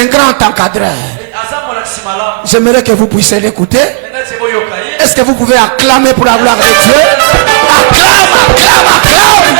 un grand encadreur. J'aimerais que vous puissiez l'écouter. Est-ce que vous pouvez acclamer pour la gloire de Dieu? Acclame, acclame, acclame.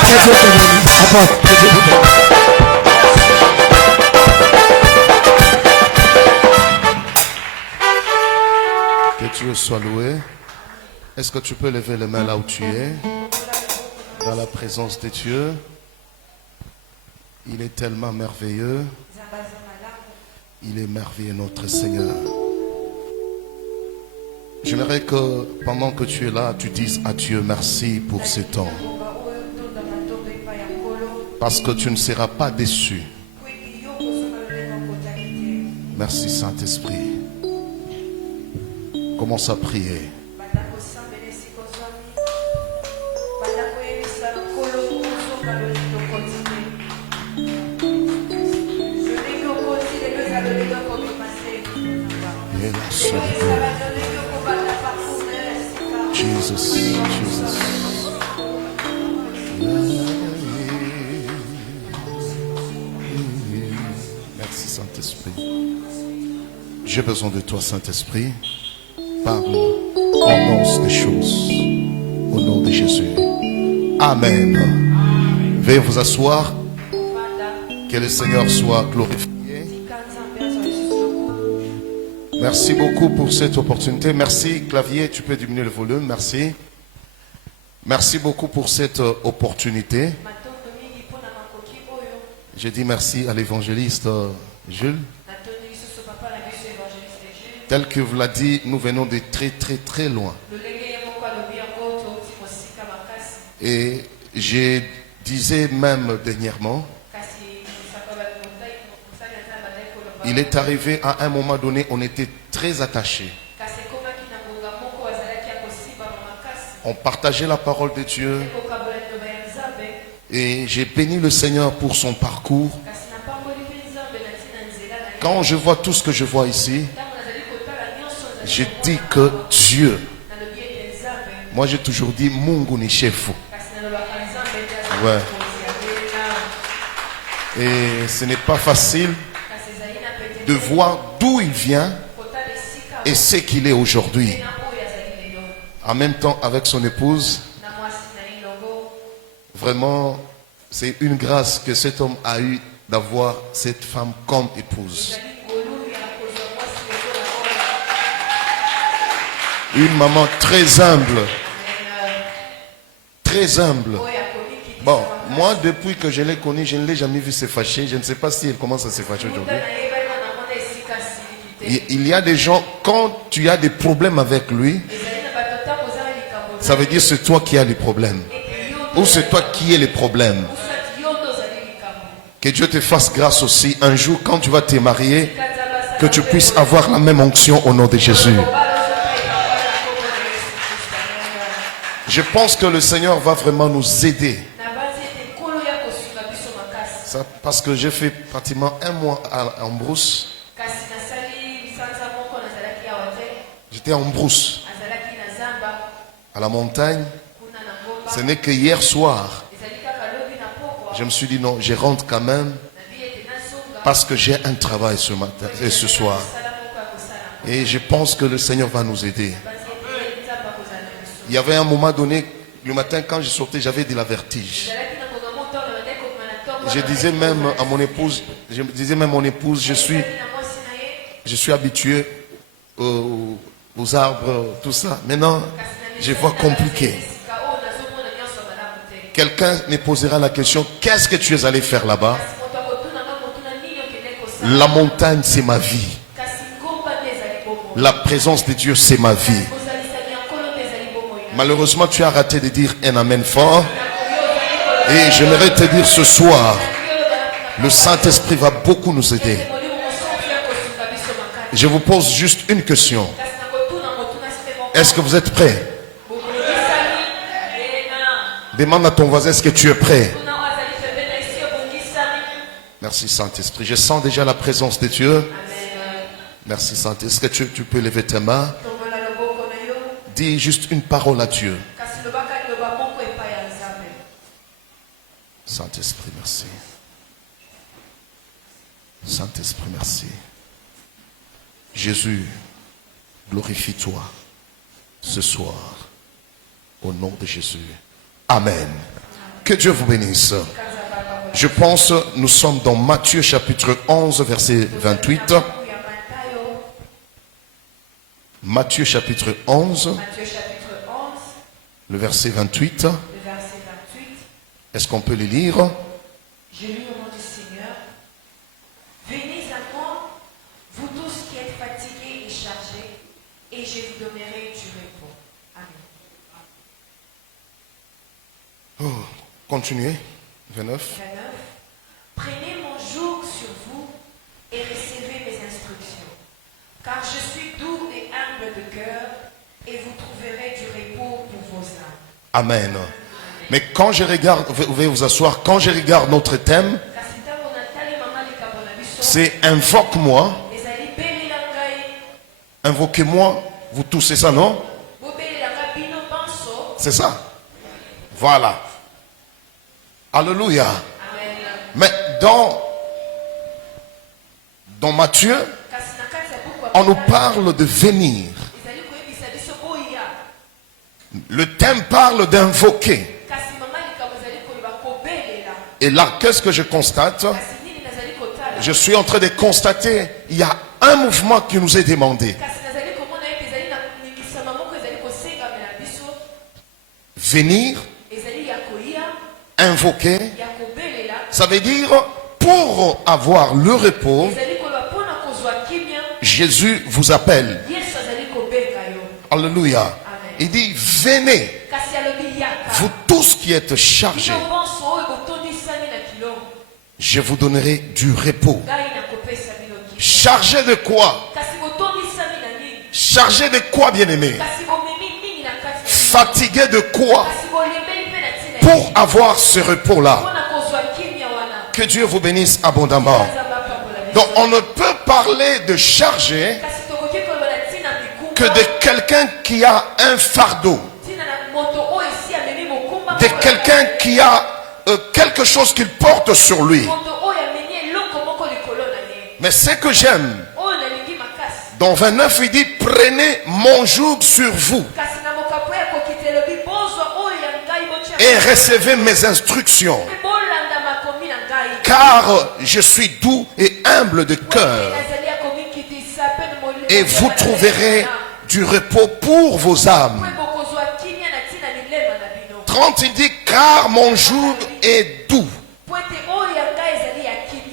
Que Dieu te bénisse. Apporte, que Dieu vous bénisse. Que Dieu soit loué. Est-ce que tu peux lever les mains là où tu es? Dans la présence de Dieu. Il est tellement merveilleux. Il est merveilleux, notre Seigneur. J'aimerais que pendant que tu es là, tu dises à Dieu merci pour ce temps. Parce que tu ne seras pas déçu. Merci Saint-Esprit. Commence à prier. Jesus, Jesus. Merci Saint-Esprit. J'ai besoin de toi Saint-Esprit. Parle, annonce des choses au nom de Jésus. Amen. Veuillez vous asseoir. Que le Seigneur soit glorifié. Merci beaucoup pour cette opportunité. Merci clavier, tu peux diminuer le volume. Merci. Merci beaucoup pour cette opportunité. Je dis merci à l'évangéliste Jules. Tel que vous l'a dit, nous venons de très très très loin. Et je disais même dernièrement, il est arrivé à un moment donné, on était très attachés. On partageait la parole de Dieu. Et j'ai béni le Seigneur pour son parcours. Quand je vois tout ce que je vois ici, je dis que Dieu, moi j'ai toujours dit Mungu ni chefu. Ouais. Et ce n'est pas facile de voir d'où il vient et ce qu'il est aujourd'hui. En même temps avec son épouse, vraiment c'est une grâce que cet homme a eu d'avoir cette femme comme épouse. Une maman très humble. Très humble. Bon, moi depuis que je l'ai connue, je ne l'ai jamais vu se fâcher. Je ne sais pas si elle commence à se fâcher aujourd'hui. Il y a des gens, quand tu as des problèmes avec lui, ça veut dire c'est toi qui as les problèmes. Ou c'est toi qui es les problèmes. Que Dieu te fasse grâce aussi. Un jour, quand tu vas te marier, que tu puisses avoir la même onction au nom de Jésus. Je pense que le Seigneur va vraiment nous aider. Ça, parce que j'ai fait pratiquement un mois en brousse. J'étais en brousse, à la montagne. Ce n'est que hier soir, je me suis dit non, je rentre quand même parce que j'ai un travail ce matin et ce soir. Et je pense que le Seigneur va nous aider. Il y avait un moment donné, le matin quand je sortais, j'avais de la vertige. Je disais même à mon épouse, je suis habitué aux arbres, tout ça. Maintenant, je vois compliqué. Quelqu'un me posera la question, qu'est-ce que tu es allé faire là-bas? La montagne, c'est ma vie. La présence de Dieu, c'est ma vie. Malheureusement, tu as raté de dire un amen fort. Et j'aimerais te dire ce soir, le Saint-Esprit va beaucoup nous aider. Je vous pose juste une question. Est-ce que vous êtes prêts? Demande à ton voisin, est-ce que tu es prêt? Merci Saint-Esprit. Je sens déjà la présence de Dieu. Merci Saint-Esprit. Est-ce que tu peux lever tes mains? Dis juste une parole à Dieu. Saint-Esprit, merci. Saint-Esprit, merci. Jésus, glorifie-toi ce soir. Au nom de Jésus. Amen. Que Dieu vous bénisse. Je pense, nous sommes dans Matthieu chapitre 11, verset 28. Matthieu chapitre 11, le verset 28. Est-ce qu'on peut les lire? Je lis au nom du Seigneur. Venez à moi, vous tous qui êtes fatigués et chargés, et je vous donnerai du repos. Amen. Oh, continuez. 29. Prenez mon joug sur vous et recevez mes instructions, car je suis doux et humble de cœur, et vous trouverez du repos pour vos âmes. Amen. Mais quand je regarde, vous pouvez vous asseoir, quand je regarde notre thème, c'est invoque-moi. Invoquez-moi, vous tous, c'est ça, non? C'est ça. Voilà. Alléluia. Mais dans Matthieu, on nous parle de venir. Le thème parle d'invoquer. Et là, qu'est-ce que je constate? Je suis en train de constater, il y a un mouvement qui nous est demandé. Venir, invoquer, ça veut dire pour avoir le repos, Jésus vous appelle. Alléluia. Il dit, venez, vous tous qui êtes chargés, je vous donnerai du repos. Chargé de quoi? Chargé de quoi, bien-aimé? Fatigué de quoi? Pour avoir ce repos-là. Que Dieu vous bénisse abondamment. Donc on ne peut parler de chargé que de quelqu'un qui a un fardeau. De quelqu'un qui a quelque chose qu'il porte sur lui. Mais ce que j'aime, dans 29 il dit, prenez mon joug sur vous et recevez mes instructions, car je suis doux et humble de cœur, et vous trouverez du repos pour vos âmes. 30 il dit, car mon joug est doux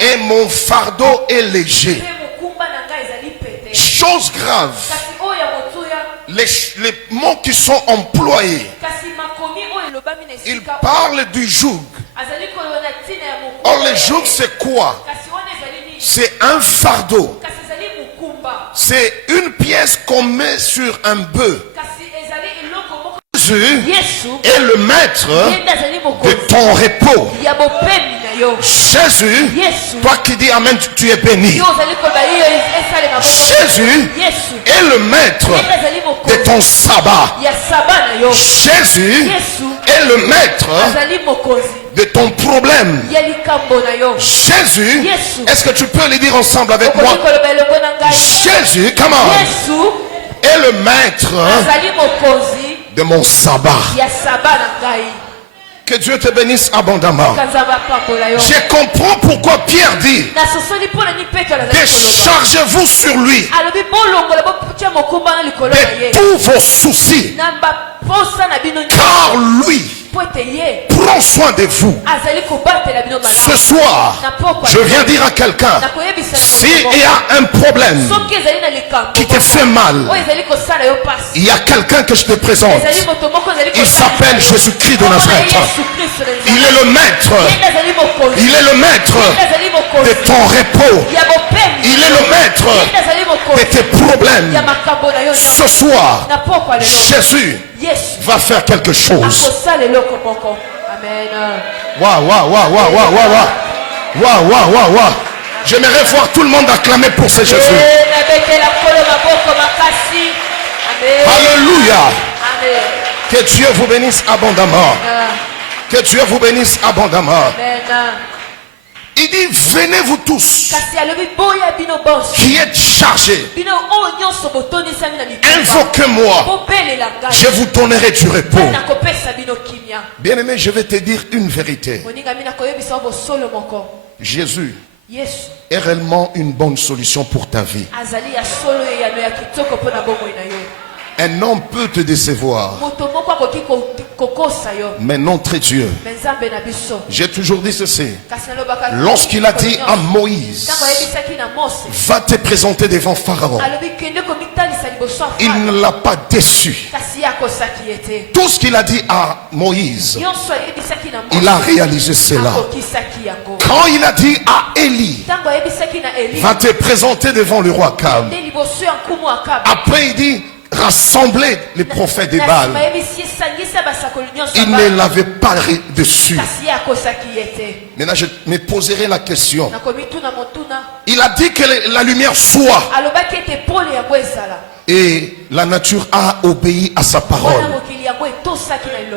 et mon fardeau est léger. Chose grave, les mots qui sont employés, ils parlent du joug. Or le joug c'est quoi? C'est un fardeau. C'est une pièce qu'on met sur un bœuf. Jésus est le maître de ton repos. Jésus, toi qui dis Amen, tu es béni. Jésus est le maître de ton sabbat. Jésus est le maître de ton problème. Jésus, est-ce que tu peux le dire ensemble avec moi? Jésus, come on, est le maître de mon sabbat. Que Dieu te bénisse abondamment. Je comprends pourquoi Pierre dit, déchargez-vous sur lui de tous vos soucis, car lui prends soin de vous. Ce soir, je viens dire à quelqu'un, s'il y a un problème qui te fait mal, il y a quelqu'un que je te présente. Il s'appelle Jésus-Christ de Nazareth. Il est le maître. Il est le maître de ton repos. Il est le maître de tes problèmes. Ce soir, Jésus va faire quelque chose. Waouh, waouh, waouh, waouh, waouh, waouh. Waouh, waouh, waouh, waouh. J'aimerais voir tout le monde acclamer pour ce Jésus. Alléluia. Que Dieu vous bénisse abondamment. Que Dieu vous bénisse abondamment. Il dit, venez vous tous qui êtes chargés, invoquez-moi, je vous donnerai du repos. Bien-aimé, je vais te dire une vérité. Jésus est réellement une bonne solution pour ta vie. Un homme peut te décevoir, mais notre Dieu. J'ai toujours dit ceci. Lorsqu'il a dit à Moïse, va te présenter devant Pharaon, il ne l'a pas déçu. Tout ce qu'il a dit à Moïse, il a réalisé cela. Quand il a dit à Élie, va te présenter devant le roi Akab, après il dit, rassembler les prophètes des Baal, il ne l'avait pas dessus. Maintenant je me poserai la question. Il a dit que la lumière soit, et la nature a obéi à sa parole.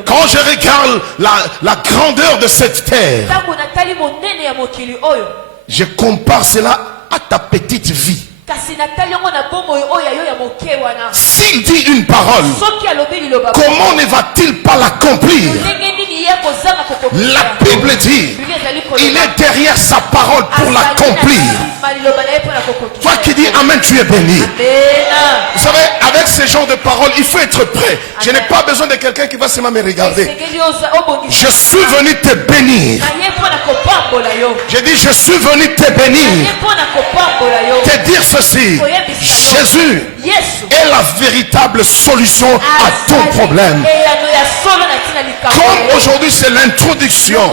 Quand je regarde la grandeur de cette terre, je compare cela à ta petite vie. S'il dit une parole, comment ne va-t-il pas l'accomplir? La Bible dit, il est derrière sa parole pour l'accomplir. Toi qui dis Amen, tu es béni. Vous savez, avec ce genre de paroles, il faut être prêt. Je n'ai pas besoin de quelqu'un qui va seulement me regarder. Je suis venu te bénir. Je dis, je suis venu te bénir. Te dire ceci, Jésus est la véritable solution à ton problème. Comme aujourd'hui c'est l'introduction,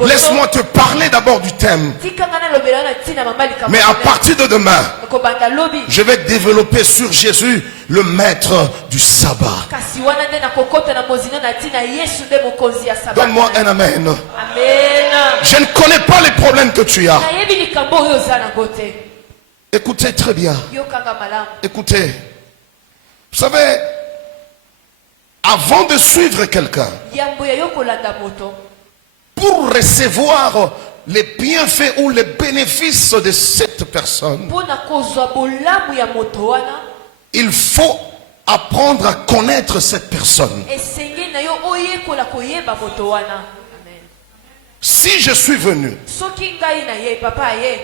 laisse-moi te parler d'abord du thème. Mais à partir de demain, je vais développer sur Jésus, le maître du sabbat. Donne-moi un amen. Je ne connais pas les problèmes que tu as. Écoutez très bien. Écoutez. Vous savez, avant de suivre quelqu'un, pour recevoir les bienfaits ou les bénéfices de cette personne, il faut apprendre à connaître cette personne. Si je suis venu,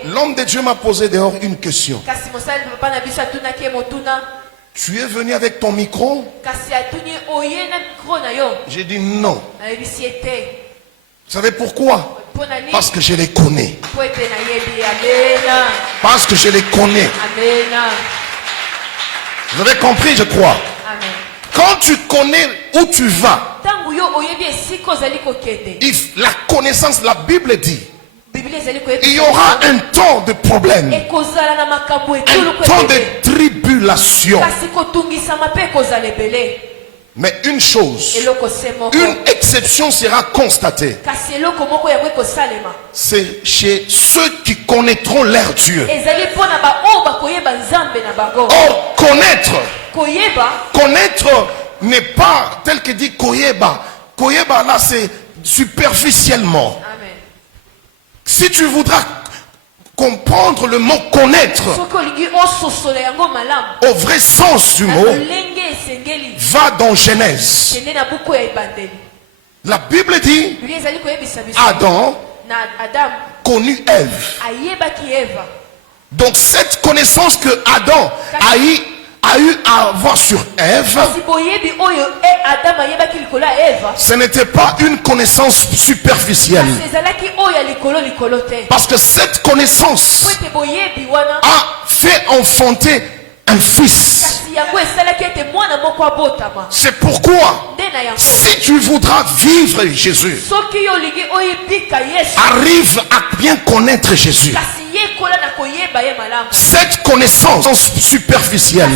l'homme de Dieu m'a posé dehors une question. Tu es venu avec ton micro? J'ai dit non. Vous savez pourquoi? Parce que je les connais. Parce que je les connais. Vous avez compris, je crois. Quand tu connais où tu vas, la connaissance, la Bible dit, il y aura un temps de problème, un temps de tribulation. Mais une chose, une exception sera constatée. C'est chez ceux qui connaîtront leur Dieu. Or, connaître n'est pas tel que dit Koyeba. Koyeba là c'est superficiellement. Amen. Si tu voudras comprendre le mot connaître au vrai sens du mot, va dans Genèse. La Bible dit Adam connut Ève. Donc cette connaissance que Adam a eu à avoir sur Ève, ce n'était pas une connaissance superficielle. Parce que cette connaissance a fait enfanter un fils. C'est pourquoi, si tu voudras vivre Jésus, arrive à bien connaître Jésus. Cette connaissance superficielle,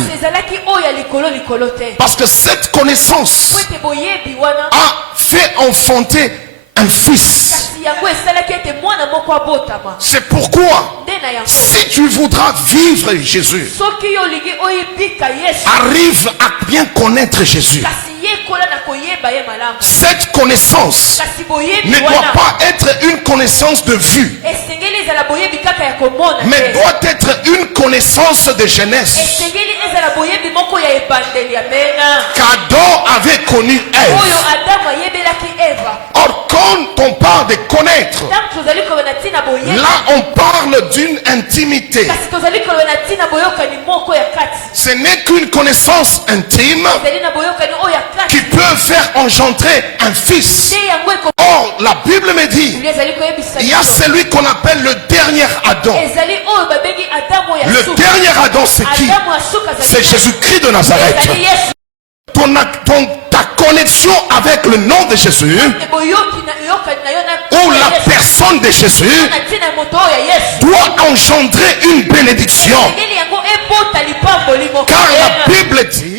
parce que cette connaissance a fait enfanter un fils. C'est pourquoi, si tu voudras vivre Jésus, arrive à bien connaître Jésus. Cette connaissance ne doit pas être une connaissance de vue, mais doit être une connaissance de jeunesse. Qu'Adam avait connu Ève. Or, quand on parle de connaître, là on parle d'une intimité. Ce n'est qu'une connaissance intime qui peut faire engendrer un fils. Or, la Bible me dit, il y a celui qu'on appelle le dernier Adam. Le dernier Adam, c'est qui? C'est Jésus-Christ de Nazareth. Ta connexion avec le nom de Jésus ou la personne de Jésus doit engendrer une bénédiction. Car la Bible dit